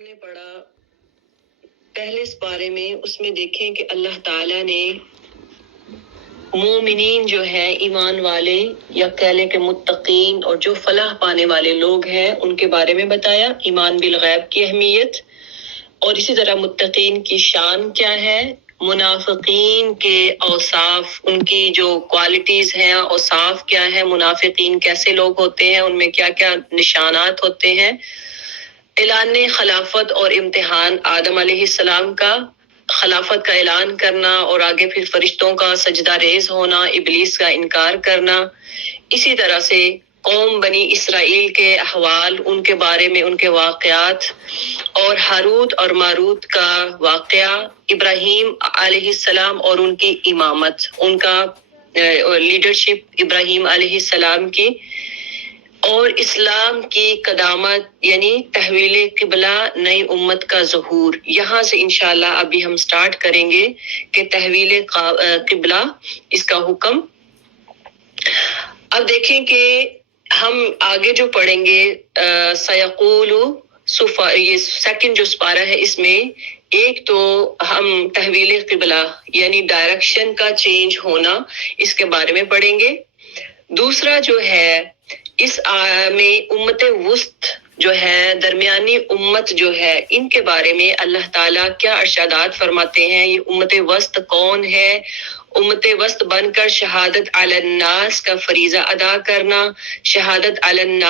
نے پڑھا پہلے اس بارے میں، اس میں دیکھیں کہ اللہ تعالیٰ نے مومنین جو ہے ایمان والے یا کہہ لیں کہ متقین اور جو فلاح پانے والے لوگ ہیں ان کے بارے میں بتایا، ایمان بالغیب کی اہمیت، اور اسی طرح متقین کی شان کیا ہے، منافقین کے اوصاف، ان کی جو کوالٹیز ہیں، اوصاف کیا ہے، منافقین کیسے لوگ ہوتے ہیں، ان میں کیا کیا نشانات ہوتے ہیں، اعلان خلافت اور امتحان آدم علیہ السلام کا، خلافت کا اعلان کرنا اور آگے پھر فرشتوں کا سجدہ ریز ہونا، ابلیس کا انکار کرنا، اسی طرح سے قوم بنی اسرائیل کے احوال، ان کے بارے میں ان کے واقعات، اور ہاروت اور ماروت کا واقعہ، ابراہیم علیہ السلام اور ان کی امامت، ان کا لیڈرشپ ابراہیم علیہ السلام کی، اور اسلام کی قدامت یعنی تحویل قبلہ، نئی امت کا ظہور۔ یہاں سے انشاءاللہ ابھی ہم سٹارٹ کریں گے کہ تحویل قبلہ، اس کا حکم۔ اب دیکھیں کہ ہم آگے جو پڑھیں گے سیقول یہ سیکنڈ جو سپارہ ہے، اس میں ایک تو ہم تحویل قبلہ یعنی ڈائریکشن کا چینج ہونا، اس کے بارے میں پڑھیں گے۔ دوسرا جو ہے اس میں امت وسط جو ہے، درمیانی امت جو ہے، ان کے بارے میں اللہ تعالیٰ کیا ارشادات فرماتے ہیں، یہ امت وسط کون ہے، امت وسط بن کر شہادت علی الناس کا فریضہ ادا کرنا، شہادت علی الناس